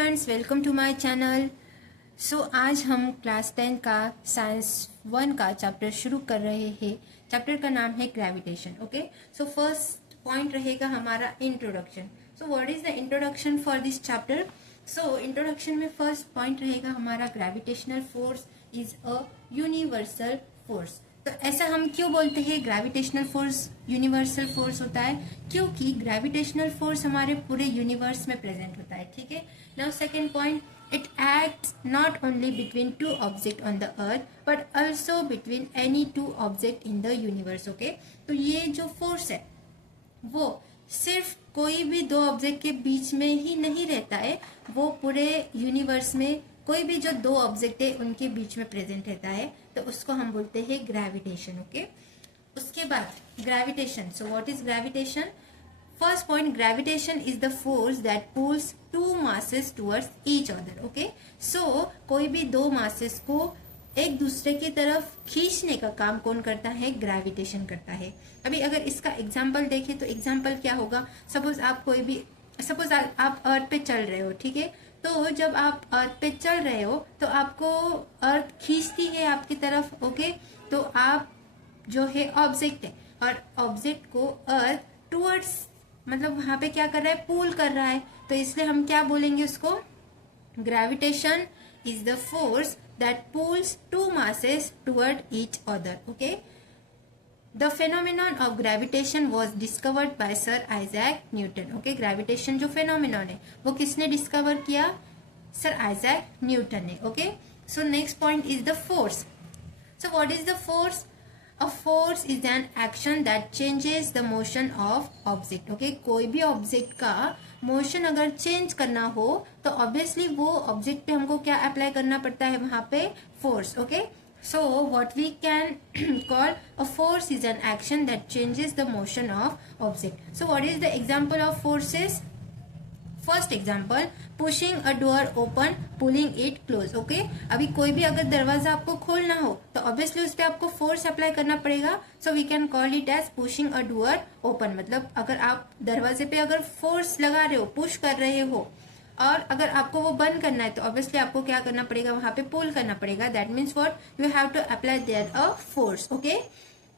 Friends, welcome to my channel. आज हम class 10 का साइंस 1 का चैप्टर शुरू कर रहे हैं। चैप्टर का नाम है gravitation. Okay, so first point रहेगा हमारा introduction. So what is the introduction for this chapter? So introduction में फर्स्ट पॉइंट रहेगा हमारा gravitational force is a universal force. तो ऐसा हम क्यों बोलते हैं ग्रेविटेशनल फोर्स यूनिवर्सल फोर्स होता है? क्योंकि ग्रेविटेशनल फोर्स हमारे पूरे यूनिवर्स में प्रेजेंट होता है। ठीक है, now second point, it acts not only between two objects on the earth but also between any two objects in the universe. Okay, तो ये जो फोर्स है वो सिर्फ कोई भी दो ऑब्जेक्ट के बीच में ही नहीं रहता है, वो पूरे यूनिवर्स में कोई भी जो दो ऑब्जेक्ट है उनके बीच में प्रेजेंट रहता है, तो उसको हम बोलते हैं ग्रेविटेशन। ओके, उसके बाद gravitation. So what is gravitation? First point, gravitation is the force that pulls two masses towards each other. Okay, so कोई भी दो masses को एक दूसरे की तरफ खींचने का काम कौन करता है? ग्रेविटेशन करता है। अभी अगर इसका एग्जाम्पल देखें तो एग्जाम्पल क्या होगा? सपोज आप अर्थ पे चल रहे हो, ठीक है, तो जब आप अर्थ पे चल रहे हो तो आपको अर्थ खींचती है आपकी तरफ। ओके, तो आप जो है ऑब्जेक्ट है और ऑब्जेक्ट को अर्थ टूवर्ड्स मतलब वहां पे क्या कर रहा है? पुल कर रहा है, तो इसलिए हम क्या बोलेंगे उसको? Gravitation is the force that pulls two masses toward each other. Okay, the phenomenon of gravitation was discovered by sir Isaac Newton. Okay, gravitation जो फेनोमेनॉन है वो किसने डिस्कवर किया? सर आइजैक न्यूटन ने। Okay, so next point is the force. So what is the force? A force is an action that changes the motion of object. Okay, कोई भी object का motion अगर change करना हो तो obviously वो object पे हमको क्या अप्लाई करना पड़ता है? वहां पे force. Okay, so what we can call a force is an action that changes the motion of object. So what is the example of forces? First example, pushing a door open, pulling it close. Okay, अभी कोई भी अगर दरवाजा आपको खोलना हो तो obviously उस पर आपको फोर्स अप्लाई करना पड़ेगा। So we can call it as pushing a door open. मतलब अगर आप दरवाजे पे अगर फोर्स लगा रहे हो, पुश कर रहे हो, और अगर आपको वो बंद करना है तो ऑब्वियसली आपको क्या करना पड़ेगा? वहां पे पुल करना पड़ेगा। That means what? You have to apply there a force. Okay,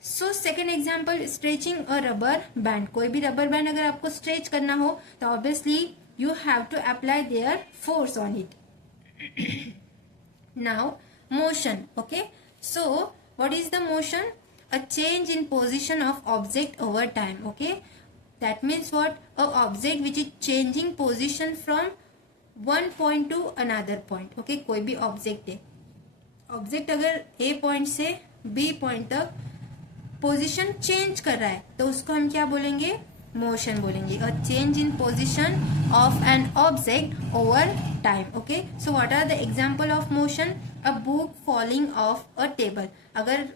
so second example, stretching a rubber band. कोई भी रबर बैंड अगर आपको स्ट्रेच करना हो तो obviously you have to apply their force on it. Now motion. Okay, so what is the motion? A change in position of object over time. Okay, that means what? A object which is changing position from one point to another point. Okay, कोई भी object है, object अगर A point से B point तक position change कर रहा है तो उसको हम क्या बोलेंगे? मोशन बोलेंगे। A change in position of an object over time. Okay, so what are the example of motion? A book falling off a table. अगर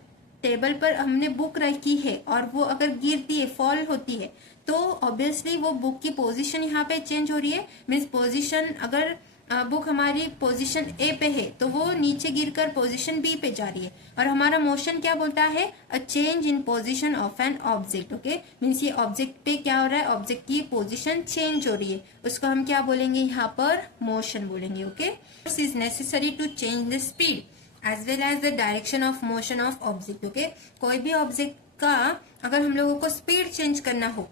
टेबल पर हमने बुक रखी है और वो अगर गिरती है, फॉल होती है, तो ऑब्वियसली वो बुक की पोजीशन यहाँ पे चेंज हो रही है। मीन्स पोजीशन, अगर बुक हमारी पोजीशन ए पे है तो वो नीचे गिरकर पोजीशन बी पे जा रही है, और हमारा मोशन क्या बोलता है? अ change in position of an object. Okay, means ये ऑब्जेक्ट पे क्या हो रहा है? ऑब्जेक्ट की पोजीशन चेंज हो रही है, उसको हम क्या बोलेंगे? यहाँ पर मोशन बोलेंगे। Okay, force is necessary to change the speed as well as the direction of motion of object. Okay, कोई भी ऑब्जेक्ट का अगर हम लोगों को स्पीड चेंज करना हो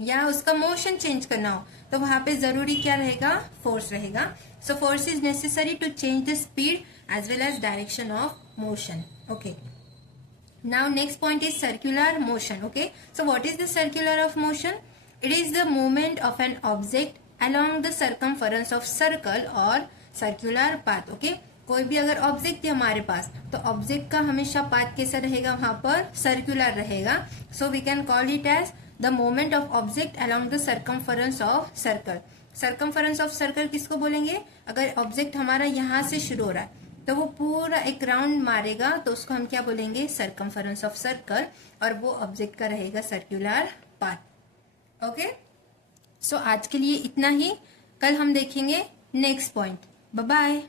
या उसका मोशन चेंज करना हो तो वहां पे जरूरी क्या रहेगा? फोर्स रहेगा। So force is necessary to change the speed as well as direction of motion. Okay, now next point is circular motion. Okay, so what is the circular of motion? It is the movement of an object along the circumference of circle और circular path. Okay, कोई भी अगर object है हमारे पास तो object का हमेशा path कैसा रहेगा? वहां पर सर्कुलर रहेगा। So we can call it as the movement of object along the circumference of circle. Circumference of circle किसको बोलेंगे? अगर ऑब्जेक्ट हमारा यहाँ से शुरू हो रहा है तो वो पूरा एक राउंड मारेगा तो उसको हम क्या बोलेंगे? सर्कमफरेंस ऑफ सर्कल, और वो ऑब्जेक्ट का रहेगा सर्कुलर पाथ। ओके, सो आज के लिए इतना ही। कल हम देखेंगे नेक्स्ट पॉइंट। Bye bye.